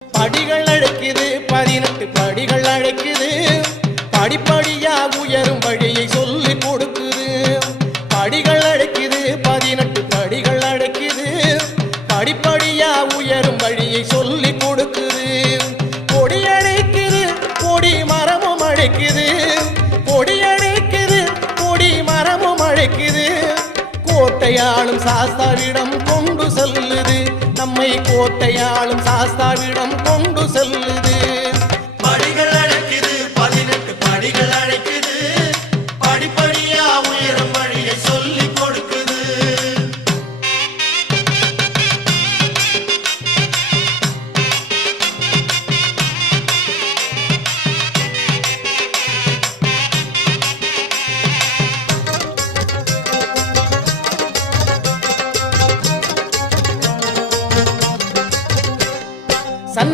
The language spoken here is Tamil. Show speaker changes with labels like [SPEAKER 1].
[SPEAKER 1] படிகள் அழைக்குது பதினெட்டு படிகள் அழைக்குது. படிப்படியா உயரும் வழியை சொல்லி கொடுக்குது. படிகள் அழைக்குது பதினெட்டு படிகள் அழைக்குது. படிப்படியா உயரும் வழியை சொல்லி கொடுக்குது. கொடி அழைக்குது கொடி மரமும் அழைக்குது. கொடி அழைக்குது கொடி மரமும் அழைக்குது. கோட்டையாளும் சாஸ்தாவிடம் கொண்டு கோட்டையாளும் சாஸ்தாவிடம் கொண்டு செல்லுது.